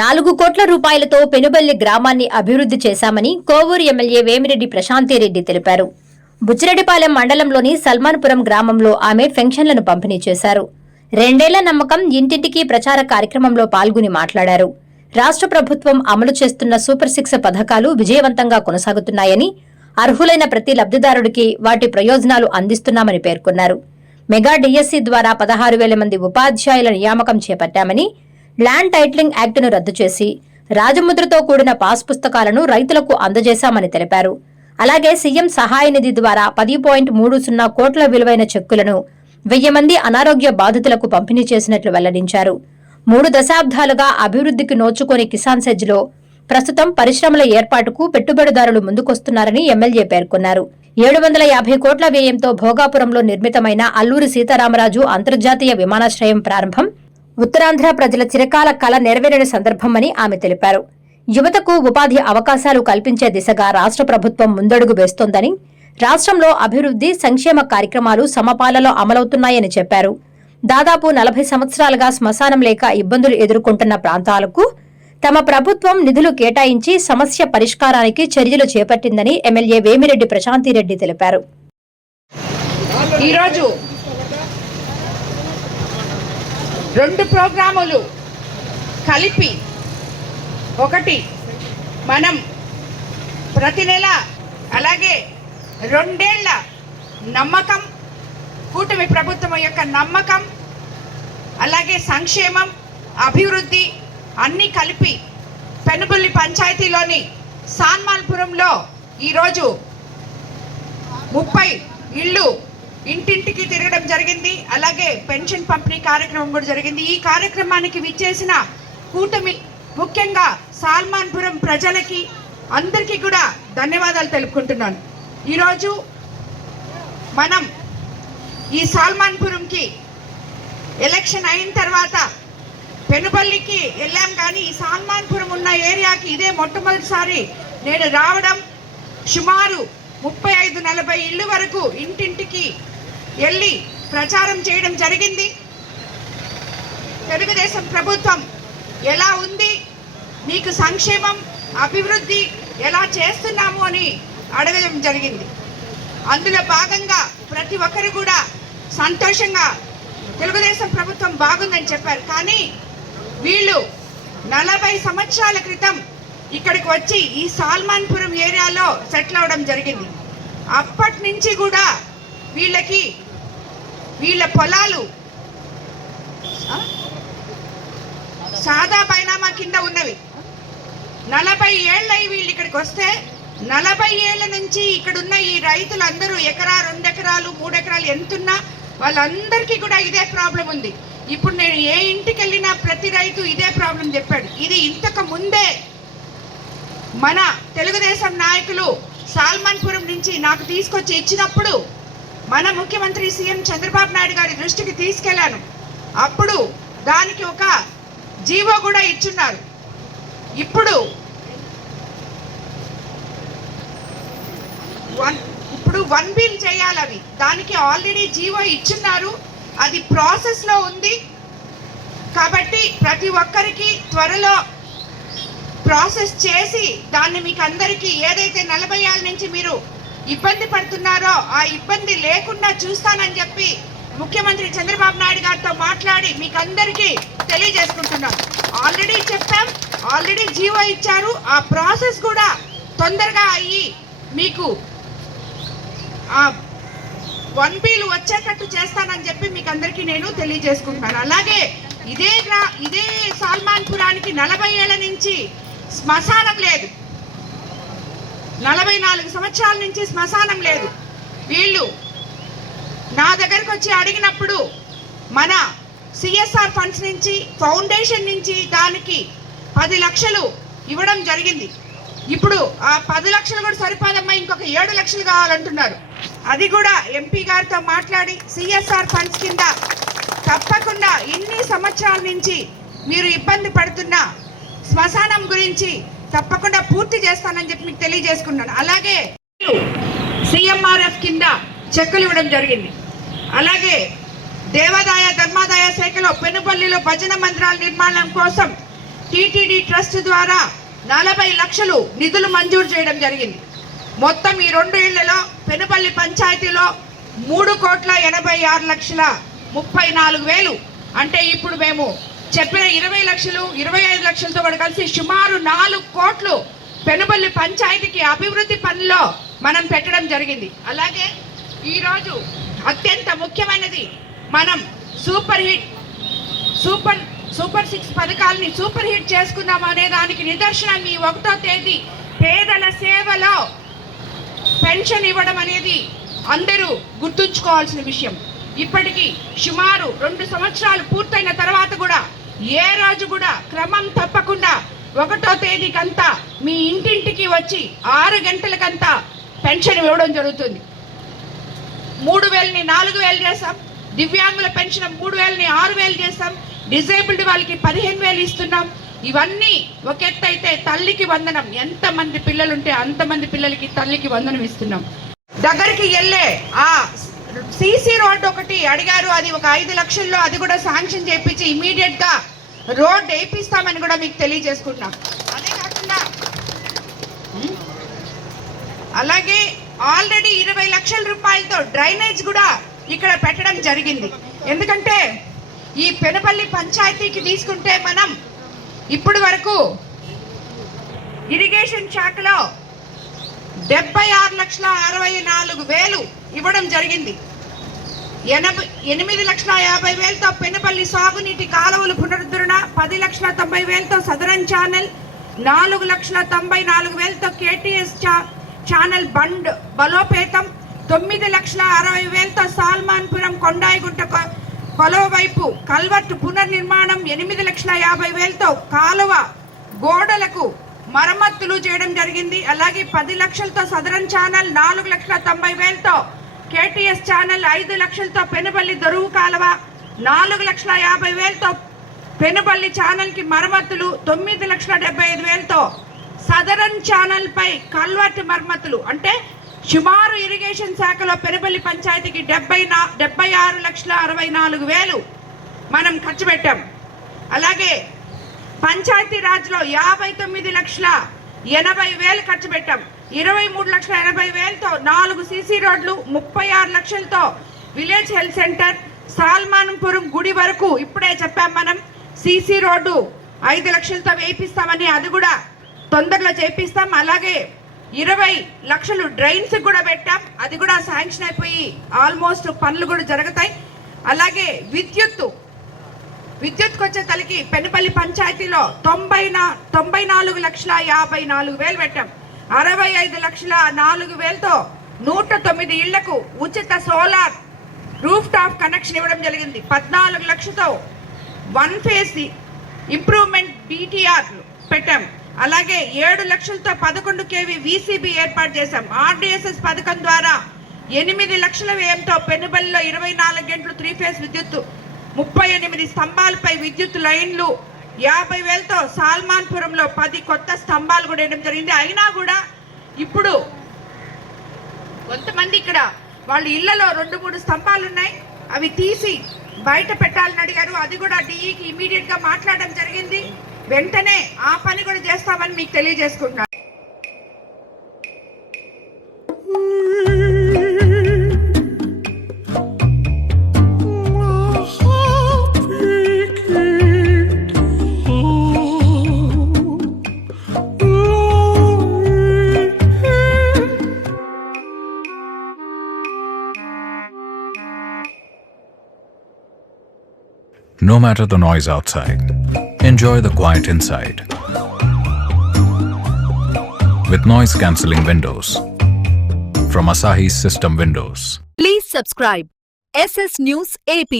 4 కోట్ల రూపాయలతో పెనుబల్లి గ్రామాన్ని అభివృద్ధి చేశామని కోవూరు ఎమ్మెల్యే వేమిరెడ్డి ప్రశాంతిరెడ్డి తెలిపారు. బుచ్చిరెడ్డిపాలెం మండలంలోని సల్మాన్పురం గ్రామంలో ఆమె పెన్షన్లను పంపిణీ చేశారు. 2 ఏళ్ల నమ్మకం ఇంటింటికి ప్రచార కార్యక్రమంలో పాల్గొని మాట్లాడారు. రాష్ట్ర ప్రభుత్వం అమలు చేస్తున్న సూపర్ 6 పథకాలు విజయవంతంగా కొనసాగుతున్నాయని, అర్హులైన ప్రతి లబ్దిదారుడికి వాటి ప్రయోజనాలు అందిస్తున్నామని పేర్కొన్నారు. మెగా డిఎస్సీ ద్వారా 16,000 మంది ఉపాధ్యాయుల నియామకం చేపట్టామని, ల్యాండ్ టైటిలింగ్ యాక్టును రద్దు చేసి రాజముద్రతో కూడిన పాస్ పుస్తకాలను రైతులకు అందజేశామని తెలిపారు. అలాగే సీఎం సహాయ నిధి ద్వారా 10.30 కోట్ల విలువైన చెక్కులను 1000 మంది అనారోగ్య బాధితులకు పంపిణీ చేసినట్లు వెల్లడించారు. 3 దశాబ్దాలుగా అభివృద్ధికి నోచుకోని కిసాన్ సెజ్లో ప్రస్తుతం పరిశ్రమల ఏర్పాటుకు పెట్టుబడిదారులు ముందుకొస్తున్నారని ఎమ్మెల్యే పేర్కొన్నారు. 750 కోట్ల వ్యయంతో భోగాపురంలో నిర్మితమైన అల్లూరి సీతారామరాజు అంతర్జాతీయ విమానాశ్రయం ప్రారంభం ఉత్తరాంధ్ర ప్రజల చిరకాల కల నెరవేరిన సందర్భమని ఆమె తెలిపారు. యువతకు ఉపాధి అవకాశాలు కల్పించే దిశగా రాష్ట్ర ప్రభుత్వం ముందడుగు వేస్తోందని, రాష్ట్రంలో అభివృద్ధి సంక్షేమ కార్యక్రమాలు సమపాలలో అమలవుతున్నాయని చెప్పారు. దాదాపు 40 సంవత్సరాలుగా శ్మశానం లేక ఇబ్బందులు ఎదుర్కొంటున్న ప్రాంతాలకు తమ ప్రభుత్వం నిధులు కేటాయించి సమస్య పరిష్కారానికి చర్యలు చేపట్టిందని ఎమ్మెల్యే వేమిరెడ్డి ప్రశాంతిరెడ్డి తెలిపారు. ఈరోజు 2 ప్రోగ్రాములు కలిపి ఒకటి మనం ప్రతి నెల, అలాగే 2 ఏళ్ల నమ్మకం, కూటమి ప్రభుత్వం యొక్క నమ్మకం, అలాగే సంక్షేమం, అభివృద్ధి అన్నీ కలిపి పెనుబల్లి పంచాయతీలోని సాన్మాల్పురంలో ఈరోజు 30 ఇళ్ళు ఇంటింటికి తిరగడం జరిగింది. అలాగే పెన్షన్ పంపిణీ కార్యక్రమం కూడా జరిగింది. ఈ కార్యక్రమానికి విచ్చేసిన కూటమి, ముఖ్యంగా సాల్మాన్పురం ప్రజలకి అందరికీ కూడా ధన్యవాదాలు తెలుపుకుంటున్నాను. ఈరోజు మనం ఈ సాల్మాన్పురంకి ఎలక్షన్ అయిన తర్వాత పెనుబల్లికి వెళ్ళాం, కానీ ఈ సాల్మాన్పురం ఉన్న ఏరియాకి ఇదే మొట్టమొదటిసారి నేను రావడం. సుమారు 35-40 ఇళ్ళు వరకు ఇంటింటికి వెళ్ళి ప్రచారం చేయడం జరిగింది. తెలుగుదేశం ప్రభుత్వం ఎలా ఉంది, మీకు సంక్షేమం అభివృద్ధి ఎలా చేస్తున్నాము అని అడగడం జరిగింది. అందులో భాగంగా ప్రతి ఒక్కరు కూడా సంతోషంగా తెలుగుదేశం ప్రభుత్వం బాగుందని చెప్పారు. కానీ వీళ్ళు 40 సంవత్సరాల క్రితం ఇక్కడికి వచ్చి ఈ సాల్మాన్పురం ఏరియాలో సెటిల్ అవడం జరిగింది. అప్పటి నుంచి కూడా వీళ్ళ పొలాలు సాదా బైనామా కింద ఉన్నవి. 40 ఏళ్ళయి వీళ్ళు ఇక్కడికి వస్తే 40 ఏళ్ల నుంచి ఇక్కడున్న ఈ రైతులందరూ ఎకరా, 2 ఎకరాలు, 3 ఎకరాలు ఎంతున్నా వాళ్ళందరికీ కూడా ఇదే ప్రాబ్లం ఉంది. ఇప్పుడు నేను ఏ ఇంటికి వెళ్ళినా ప్రతి రైతు ఇదే ప్రాబ్లం చెప్పాడు. ఇది ఇంతకు ముందే మన తెలుగుదేశం నాయకులు సాల్మాన్పురం నుంచి నాకు తీసుకొచ్చి ఇచ్చినప్పుడు మన ముఖ్యమంత్రి సీఎం చంద్రబాబు నాయుడు గారి దృష్టికి తీసుకెళ్లాను. అప్పుడు దానికి ఒక జీవో కూడా ఇచ్చున్నారు. ఇప్పుడు 1 బిల్ చేయాలి. అవి దానికి ఆల్రెడీ జీవో ఇచ్చున్నారు. అది ప్రాసెస్లో ఉంది. కాబట్టి ప్రతి ఒక్కరికి త్వరలో ప్రాసెస్ చేసి దాన్ని మీకు అందరికీ ఏదైతే 40 ఏళ్ళ నుంచి మీరు ఇబ్బంది పడుతున్నారో ఆ ఇబ్బంది లేకుండా చూస్తానని చెప్పి ముఖ్యమంత్రి చంద్రబాబు నాయుడు గారితో మాట్లాడి మీకు అందరికీ తెలియజేసుకుంటున్నాం. ఆల్రెడీ చెప్పాం, ఆల్రెడీ జీవో ఇచ్చారు. ఆ ప్రాసెస్ కూడా తొందరగా అయ్యి మీకు 1 బిల్ వచ్చేటట్టు చేస్తానని చెప్పి మీకు అందరికీ నేను తెలియజేసుకుంటున్నాను. అలాగే ఇదే సాల్మాన్పురానికి 40 ఏళ్ల నుంచి శ్మశానం లేదు. 44 సంవత్సరాల నుంచి శ్మశానం లేదు. వీళ్ళు నా దగ్గరకు వచ్చి అడిగినప్పుడు మన సిఎస్ఆర్ ఫండ్స్ నుంచి, ఫౌండేషన్ నుంచి దానికి 10 లక్షలు ఇవ్వడం జరిగింది. ఇప్పుడు ఆ 10 లక్షలు కూడా సరిపోదమ్మా, ఇంకొక 7 లక్షలు కావాలంటున్నారు. అది కూడా ఎంపీ గారితో మాట్లాడి సిఎస్ఆర్ ఫండ్స్ కింద తప్పకుండా ఇన్ని సంవత్సరాల నుంచి మీరు ఇబ్బంది పడుతున్న శ్మశానం గురించి తప్పకుండా పూర్తి చేస్తానని చెప్పి మీకు తెలియజేసుకున్నాను. అలాగే సిఎంఆర్ఎఫ్ కింద చెక్కులు ఇవ్వడం జరిగింది. అలాగే దేవాదాయ ధర్మాదాయ శాఖలో పెనుబల్లిలో భజన మందిరాల నిర్మాణం కోసం టీటీడీ ట్రస్ట్ ద్వారా 40 లక్షలు నిధులు మంజూరు చేయడం జరిగింది. మొత్తం ఈ 2 ఏళ్లలో పెనుపల్లి పంచాయతీలో 3,86,34,000 అంటే ఇప్పుడు మేము చెప్పిన 20 లక్షలు 25 లక్షలతో కూడా కలిసి సుమారు 4 కోట్లు పెనుపల్లి పంచాయతీకి అభివృద్ధి పనుల్లో మనం పెట్టడం జరిగింది. అలాగే ఈరోజు అత్యంత ముఖ్యమైనది మనం సూపర్ 6 పథకాలని సూపర్ హిట్ చేసుకుందాం అనే దానికి నిదర్శనం ఈ 1వ తేదీ పేదల సేవలో పెన్షన్ ఇవ్వడం అనేది అందరూ గుర్తుంచుకోవాల్సిన విషయం. ఇప్పటికీ సుమారు 2 సంవత్సరాలు పూర్తయిన తర్వాత కూడా ఏ రోజు కూడా క్రమం తప్పకుండా 1వ తేదీకంతా మీ ఇంటింటికి వచ్చి 6 గంటలకంతా పెన్షన్ ఇవ్వడం జరుగుతుంది. 3,000ని 4,000 చేస్తాం, దివ్యాంగుల పెన్షన్ 3,000ని 6,000 చేస్తాం, డిజేబుల్డ్ వాళ్ళకి 15,000 ఇస్తున్నాం. ఇవన్నీ ఒక ఎత్తు అయితే తల్లికి వందనం, ఎంతమంది పిల్లలు ఉంటే అంతమంది పిల్లలకి తల్లికి వందనం ఇస్తున్నాం. దగ్గరికి వెళ్ళే ఆ సీసీ రోడ్డు ఒకటి అడిగారు, అది ఒక 5 లక్షల్లో అది కూడా శాంక్షన్ చేయించి ఇమీడియట్ గా రోడ్ వేయిస్తామని కూడా మీకు తెలియజేసుకుంటున్నాం. అదే కాకుండా అలాగే ఆల్రెడీ 20 లక్షల రూపాయలతో డ్రైనేజ్ కూడా ఇక్కడ పెట్టడం జరిగింది. ఎందుకంటే ఈ పెనుపల్లి పంచాయతీకి తీసుకుంటే మనం ఇప్పటి వరకు ఇరిగేషన్ శాఖలో 76,64,000 ఇవ్వడం జరిగింది. 8,50,000తో పెనుపల్లి సాగునీటి కాలువలు పునరుద్ధరణ, 10,90,000తో సదరన్ ఛానల్, 4,94,000తో కేటీఎస్ ఛానల్ బండ్ బలోపేతం, 9,60,000తో సాల్మాన్పురం కొండాయిగుంట కొలవ వైపు కల్వర్ట్ పునర్నిర్మాణం, 8,50,000తో కాలువ గోడలకు మరమ్మతులు చేయడం జరిగింది. అలాగే 10 లక్షలతో సదరన్ ఛానల్, 4,90,000తో కేటీఎస్ ఛానల్, 5 లక్షలతో పెనుపల్లి దొరువు కాలువ, 4,50,000తో పెనుపల్లి ఛానల్కి మరమ్మతులు, 9,75,000తో సదరన్ ఛానల్ పై కల్వర్ట్ మరమ్మతులు. అంటే సుమారు ఇరిగేషన్ శాఖలో పెనుపల్లి పంచాయతీకి 76,64,000 మనం ఖర్చు పెట్టాం. అలాగే పంచాయతీ రాజ్లో 59,80,000 ఖర్చు పెట్టాం. 23,80,000తో 4 సీసీ రోడ్లు, 36 లక్షలతో విలేజ్ హెల్త్ సెంటర్, సాల్మాన్పురం గుడి వరకు ఇప్పుడే చెప్పాం మనం సీసీ రోడ్డు 5 లక్షలతో వేయిస్తామని, అది కూడా తొందరలో చేపిస్తాం. అలాగే 20 లక్షలు డ్రైన్స్ కూడా పెట్టాం, అది కూడా శాంక్షన్ అయిపోయి ఆల్మోస్ట్ పనులు కూడా జరుగుతాయి. అలాగే విద్యుత్కు వచ్చే తలకి పెనుపల్లి పంచాయతీలో 94,54,000 పెట్టాం. 65,04,000తో 109 ఇళ్లకు ఉచిత సోలార్ రూఫ్ టాప్ కనెక్షన్ ఇవ్వడం జరిగింది. 14 లక్షలతో 1 ఫేజ్ ఇంప్రూవ్మెంట్ BTR పెట్టాం. అలాగే 7 లక్షలతో 11 kV VCB ఏర్పాటు చేశాం. RDSS పథకం ద్వారా 8 లక్షల వ్యయంతో పెనుబల్లో 24 గంటలు 3 ఫేజ్ విద్యుత్తు, 38 స్తంభాలపై విద్యుత్ లైన్లు, 50,000తో సాల్మాన్పురంలో 10 కొత్త స్తంభాలు కూడా వేయడం జరిగింది. అయినా కూడా ఇప్పుడు కొంతమంది ఇక్కడ వాళ్ళ ఇళ్లలో 2-3 స్తంభాలు ఉన్నాయి, అవి తీసి బయట పెట్టాలని అడిగారు. అది కూడా DEకి ఇమీడియట్ గా మాట్లాడడం జరిగింది. వెంటనే ఆ పని కూడా చేస్తామని మీకు తెలియజేసుకుంటున్నాను. No matter the noise outside, enjoy the quiet inside. With noise-cancelling windows from Asahi System Windows. Please subscribe SS News AP.